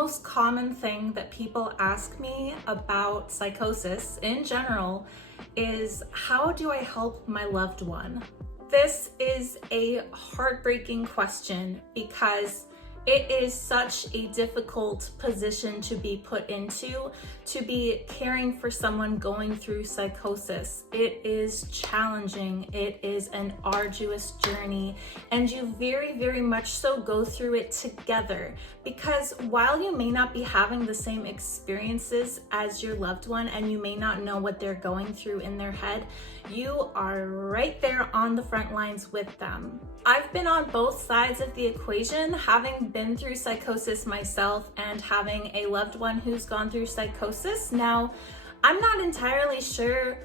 most common thing that people ask me about psychosis in general is, how do I help my loved one? This is a heartbreaking question because it is such a difficult position to be put into, to be caring for someone going through psychosis. It is challenging, it is an arduous journey, and you very, very much so go through it together. Because while you may not be having the same experiences as your loved one, and you may not know what they're going through in their head, you are right there on the front lines with them. I've been on both sides of the equation, having been through psychosis myself and having a loved one who's gone through psychosis. Now, I'm not entirely sure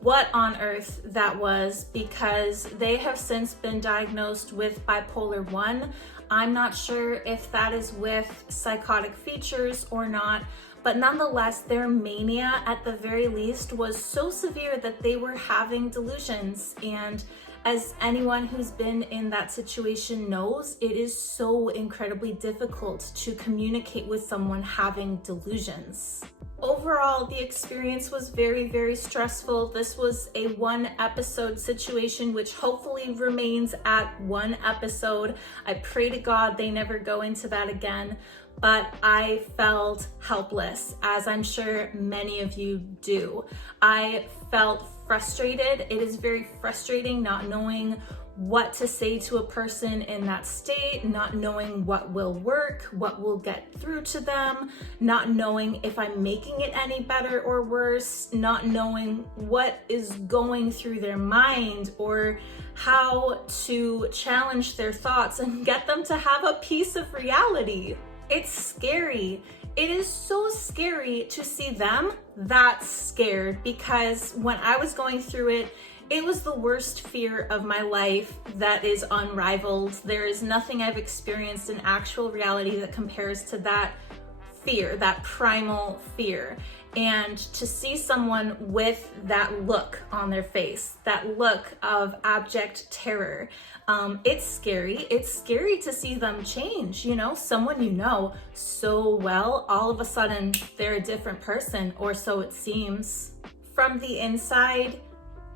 what on earth that was because they have since been diagnosed with bipolar 1. I'm not sure if that is with psychotic features or not, but nonetheless, their mania at the very least was so severe that they were having delusions. And as anyone who's been in that situation knows, it is so incredibly difficult to communicate with someone having delusions. Overall, the experience was very, very stressful. This was a 1-episode situation, which hopefully remains at 1 episode. I pray to God they never go into that again. But I felt helpless, as I'm sure many of you do. I felt frustrated. It is very frustrating not knowing what to say to a person in that state, not knowing what will work, what will get through to them, not knowing if I'm making it any better or worse, not knowing what is going through their mind or how to challenge their thoughts and get them to have a piece of reality. It's scary. It is so scary to see them that scared, because when I was going through it, it was the worst fear of my life that is unrivaled. There is nothing I've experienced in actual reality that compares to that fear, that primal fear. And to see someone with that look on their face, that look of abject terror, it's scary. It's scary to see them change, someone you know so well, all of a sudden they're a different person, or so it seems. From the inside,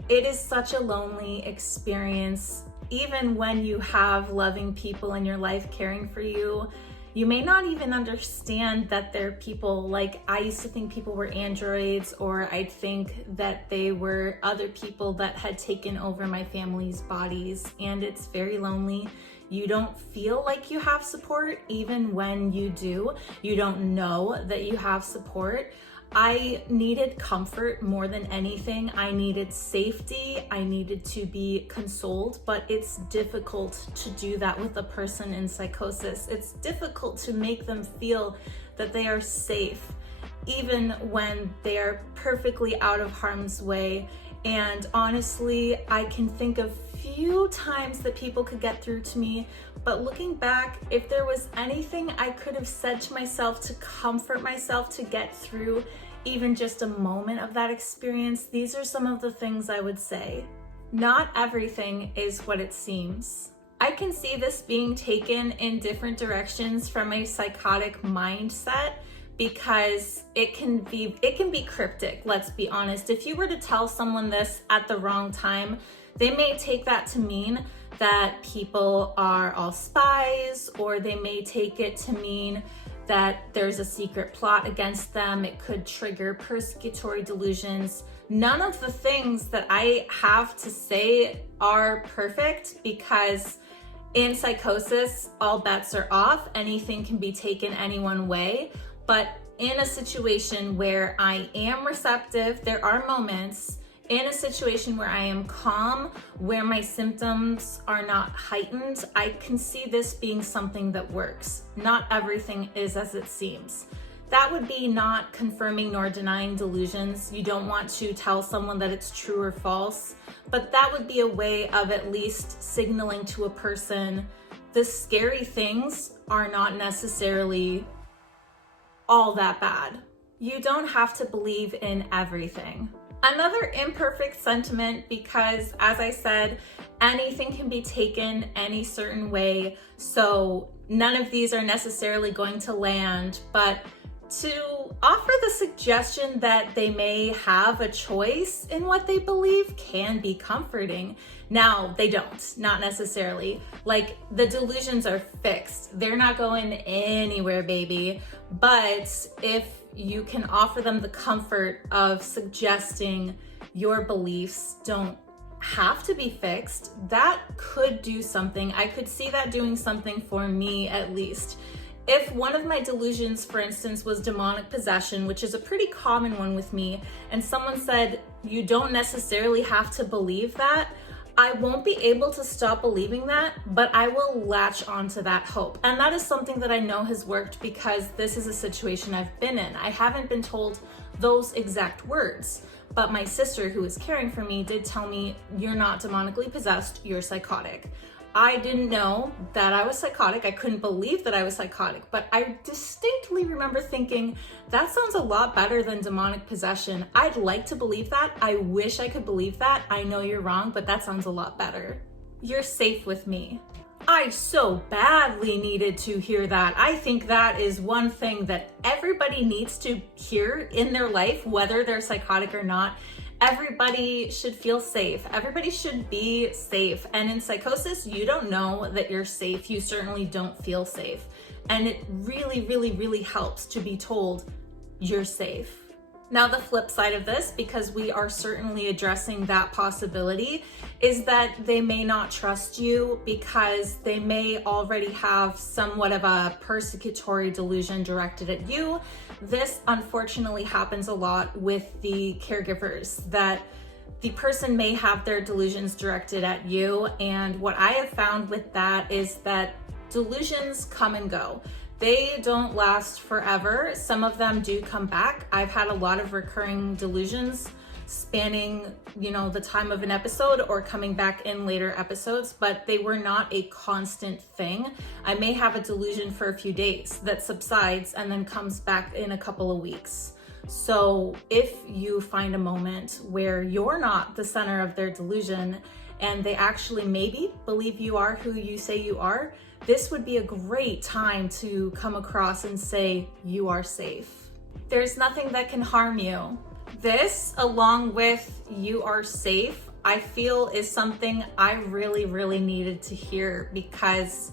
it is such a lonely experience. Even when you have loving people in your life caring for you, you may not even understand that they're people. Like, I used to think people were androids, or I'd think that they were other people that had taken over my family's bodies, and it's very lonely. You don't feel like you have support, even when you do. You don't know that you have support. I needed comfort more than anything. I needed safety. I needed to be consoled, but it's difficult to do that with a person in psychosis. It's difficult to make them feel that they are safe, even when they are perfectly out of harm's way. And honestly, I can think of few times that people could get through to me, but looking back, if there was anything I could have said to myself to comfort myself to get through even just a moment of that experience, these are some of the things I would say. Not everything is what it seems. I can see this being taken in different directions from a psychotic mindset, because it can be cryptic, let's be honest. If you were to tell someone this at the wrong time, they may take that to mean that people are all spies, or they may take it to mean that there's a secret plot against them. It could trigger persecutory delusions. None of the things that I have to say are perfect, because in psychosis, all bets are off. Anything can be taken any one way. But in a situation where I am receptive, there are moments in a situation where I am calm, where my symptoms are not heightened, I can see this being something that works. Not everything is as it seems. That would be not confirming nor denying delusions. You don't want to tell someone that it's true or false, but that would be a way of at least signaling to a person the scary things are not necessarily all that bad. You don't have to believe in everything. Another imperfect sentiment because, as I said, anything can be taken any certain way, so none of these are necessarily going to land, but to offer the suggestion that they may have a choice in what they believe can be comforting. Now, they don't, not necessarily. Like, the delusions are fixed. They're not going anywhere, baby. But if you can offer them the comfort of suggesting your beliefs don't have to be fixed, that could do something. I could see that doing something for me, at least. If one of my delusions, for instance, was demonic possession, which is a pretty common one with me, and someone said, you don't necessarily have to believe that, I won't be able to stop believing that, but I will latch onto that hope. And that is something that I know has worked because this is a situation I've been in. I haven't been told those exact words, but my sister, who is caring for me, did tell me, you're not demonically possessed, you're psychotic. I didn't know that I was psychotic. I couldn't believe that I was psychotic, but I distinctly remember thinking, that sounds a lot better than demonic possession. I'd like to believe that. I wish I could believe that. I know you're wrong, but that sounds a lot better. You're safe with me. I so badly needed to hear that. I think that is one thing that everybody needs to hear in their life, whether they're psychotic or not. Everybody should feel safe. Everybody should be safe. And in psychosis, you don't know that you're safe. You certainly don't feel safe. And it really, really, really helps to be told you're safe. Now, the flip side of this, because we are certainly addressing that possibility, is that they may not trust you because they may already have somewhat of a persecutory delusion directed at you. This unfortunately happens a lot with the caregivers, that the person may have their delusions directed at you. And what I have found with that is that delusions come and go. They don't last forever. Some of them do come back. I've had a lot of recurring delusions spanning, the time of an episode or coming back in later episodes, but they were not a constant thing. I may have a delusion for a few days that subsides and then comes back in a couple of weeks. So if you find a moment where you're not the center of their delusion and they actually maybe believe you are who you say you are, this would be a great time to come across and say, you are safe. There's nothing that can harm you. This, along with you are safe, I feel is something I really, really needed to hear, because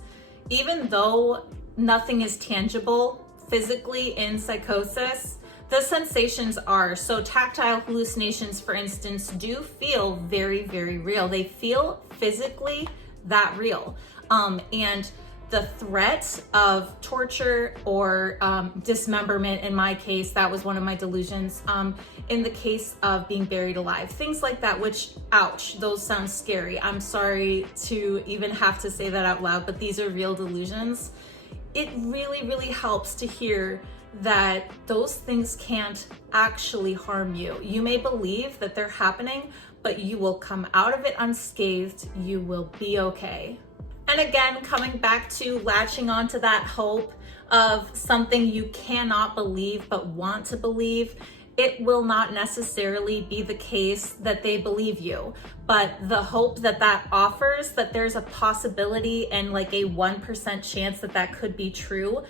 even though nothing is tangible physically in psychosis, the sensations are. So tactile hallucinations, for instance, do feel very, very real. They feel physically that real. And the threat of torture or dismemberment, in my case, that was one of my delusions, in the case of being buried alive, things like that, which, ouch, those sound scary. I'm sorry to even have to say that out loud, but these are real delusions. It really, really helps to hear that those things can't actually harm you. You may believe that they're happening, but you will come out of it unscathed. You will be okay. And again, coming back to latching onto that hope of something you cannot believe but want to believe, it will not necessarily be the case that they believe you, but the hope that that offers, that there's a possibility and like a 1% chance that that could be true,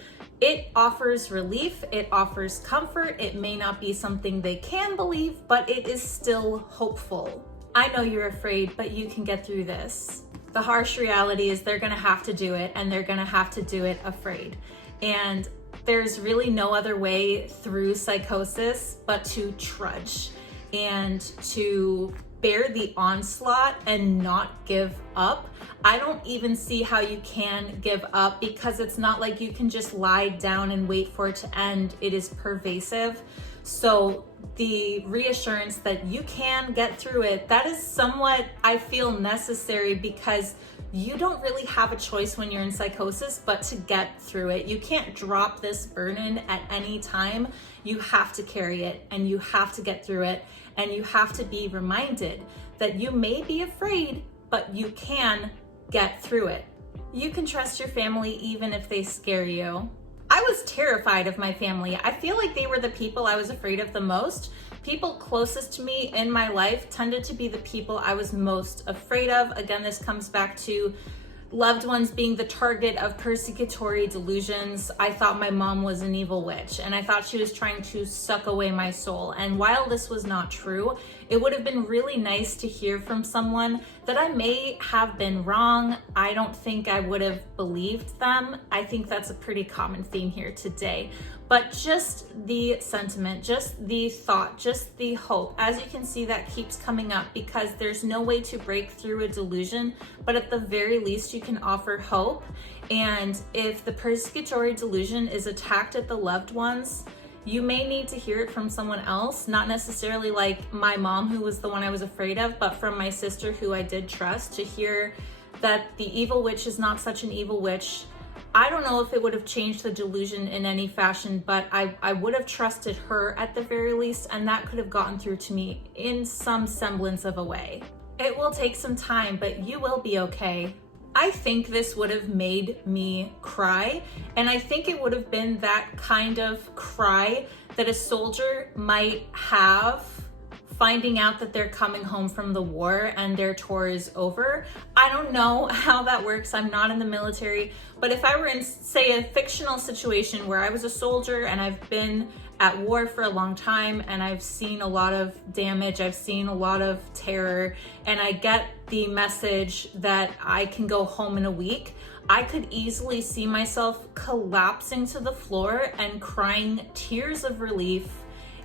it offers relief, it offers comfort. It may not be something they can believe, but it is still hopeful. I know you're afraid, but you can get through this. The harsh reality is they're gonna have to do it, and they're gonna have to do it afraid. And there's really no other way through psychosis but to trudge and to bear the onslaught and not give up. I don't even see how you can give up, because it's not like you can just lie down and wait for it to end. It is pervasive. So the reassurance that you can get through it, that is somewhat, I feel, necessary, because you don't really have a choice when you're in psychosis but to get through it. You can't drop this burden at any time. You have to carry it, and you have to get through it, and you have to be reminded that you may be afraid, but you can get through it. You can trust your family even if they scare you. I was terrified of my family. I feel like they were the people I was afraid of the most. People closest to me in my life tended to be the people I was most afraid of. Again, this comes back to loved ones being the target of persecutory delusions. I thought my mom was an evil witch, and I thought she was trying to suck away my soul. And while this was not true, it would have been really nice to hear from someone that I may have been wrong. I don't think I would have believed them. I think that's a pretty common theme here today. But just the sentiment, just the thought, just the hope, as you can see, that keeps coming up because there's no way to break through a delusion, but at the very least you can offer hope. And if the persecutory delusion is attacked at the loved ones, you may need to hear it from someone else, not necessarily like my mom, who was the one I was afraid of, but from my sister, who I did trust, to hear that the evil witch is not such an evil witch. I don't know if it would have changed the delusion in any fashion, but I would have trusted her at the very least, and that could have gotten through to me in some semblance of a way. It will take some time, but you will be okay. I think this would have made me cry, and I think it would have been that kind of cry that a soldier might have finding out that they're coming home from the war and their tour is over. I don't know how that works. I'm not in the military, but if I were in, say, a fictional situation where I was a soldier and I've been at war for a long time and I've seen a lot of damage, I've seen a lot of terror, and I get the message that I can go home in a week, I could easily see myself collapsing to the floor and crying tears of relief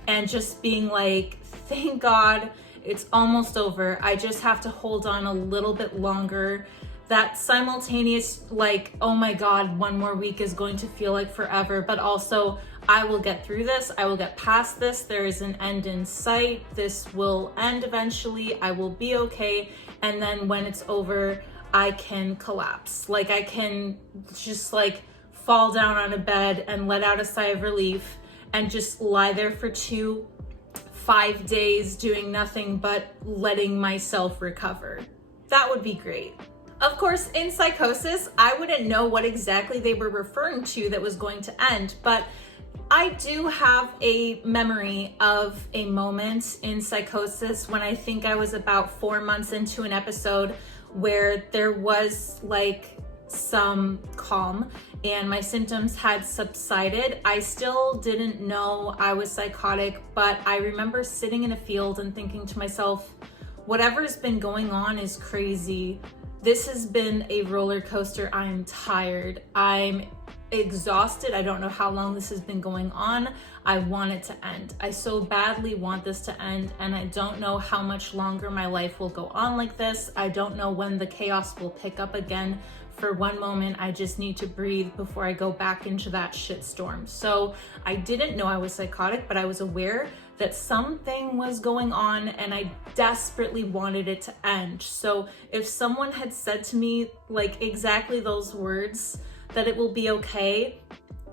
and just being like, thank God it's almost over. I just have to hold on a little bit longer. That simultaneous, like, oh my God, one more week is going to feel like forever, but also I will get through this. I will get past this. There is an end in sight. This will end eventually. I will be okay. And then when it's over, I can collapse. Like, I can just like fall down on a bed and let out a sigh of relief and just lie there for 5 days doing nothing but letting myself recover. That would be great. Of course, in Psychosis, I wouldn't know what exactly they were referring to that was going to end, but I do have a memory of a moment in Psychosis when I think I was about 4 months into an episode where there was like some calm and my symptoms had subsided. I still didn't know I was psychotic, but I remember sitting in a field and thinking to myself, whatever's been going on is crazy. This has been a roller coaster. I'm tired. I'm exhausted. I don't know how long this has been going on. I want it to end. I so badly want this to end, and I don't know how much longer my life will go on like this. I don't know when the chaos will pick up again. For one moment, I just need to breathe before I go back into that shitstorm. So I didn't know I was psychotic, but I was aware that something was going on and I desperately wanted it to end. So if someone had said to me like exactly those words, that it will be okay,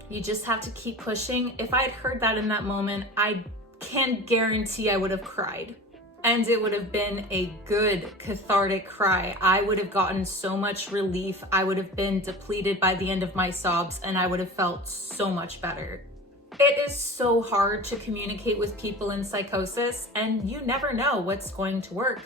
you just have to keep pushing. If I had heard that in that moment, I can guarantee I would have cried. And it would have been a good cathartic cry. I would have gotten so much relief. I would have been depleted by the end of my sobs, and I would have felt so much better. It is so hard to communicate with people in psychosis, and you never know what's going to work.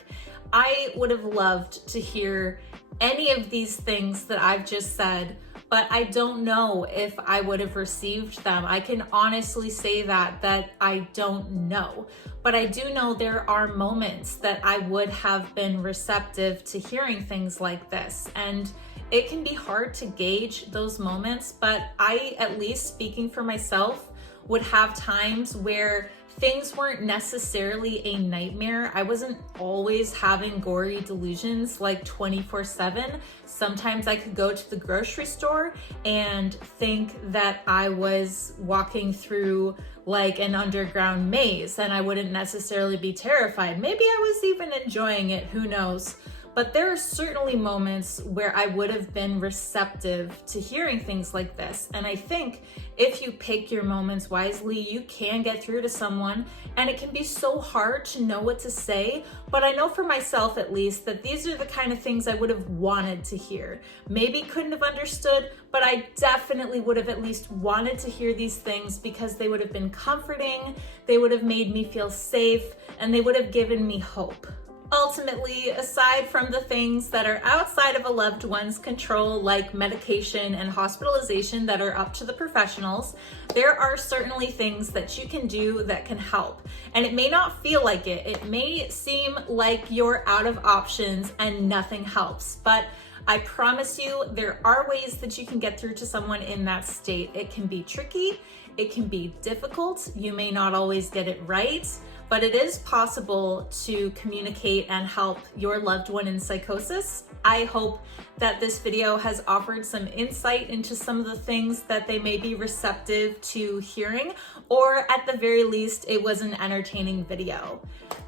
I would have loved to hear any of these things that I've just said, but I don't know if I would have received them. I can honestly say that I don't know. But I do know there are moments that I would have been receptive to hearing things like this. And it can be hard to gauge those moments, but I, at least speaking for myself, would have times where things weren't necessarily a nightmare. I wasn't always having gory delusions like 24/7. Sometimes I could go to the grocery store and think that I was walking through like an underground maze and I wouldn't necessarily be terrified. Maybe I was even enjoying it, who knows? but there are certainly moments where I would have been receptive to hearing things like this. And I think if you pick your moments wisely, you can get through to someone, and it can be so hard to know what to say. But I know for myself, at least, that these are the kind of things I would have wanted to hear. Maybe couldn't have understood, but I definitely would have at least wanted to hear these things because they would have been comforting, they would have made me feel safe, and they would have given me hope. Ultimately, aside from the things that are outside of a loved one's control, like medication and hospitalization that are up to the professionals, there are certainly things that you can do that can help. And it may not feel like it. It may seem like you're out of options and nothing helps, but I promise you, there are ways that you can get through to someone in that state. It can be tricky, it can be difficult, you may not always get it right, but it is possible to communicate and help your loved one in psychosis. I hope that this video has offered some insight into some of the things that they may be receptive to hearing, or at the very least, it was an entertaining video.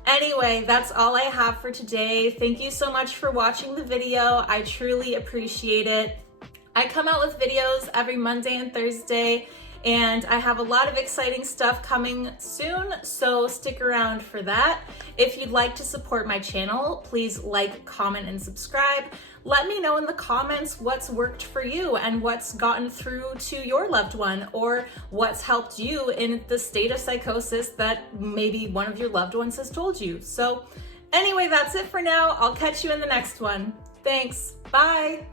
Anyway, that's all I have for today. Thank you so much for watching the video. I truly appreciate it. I come out with videos every Monday and Thursday, and I have a lot of exciting stuff coming soon, so stick around for that. If you'd like to support my channel, please like, comment, and subscribe. Let me know in the comments what's worked for you and what's gotten through to your loved one, or what's helped you in the state of psychosis that maybe one of your loved ones has told you. So anyway, that's it for now. I'll catch you in the next one. Thanks. Bye.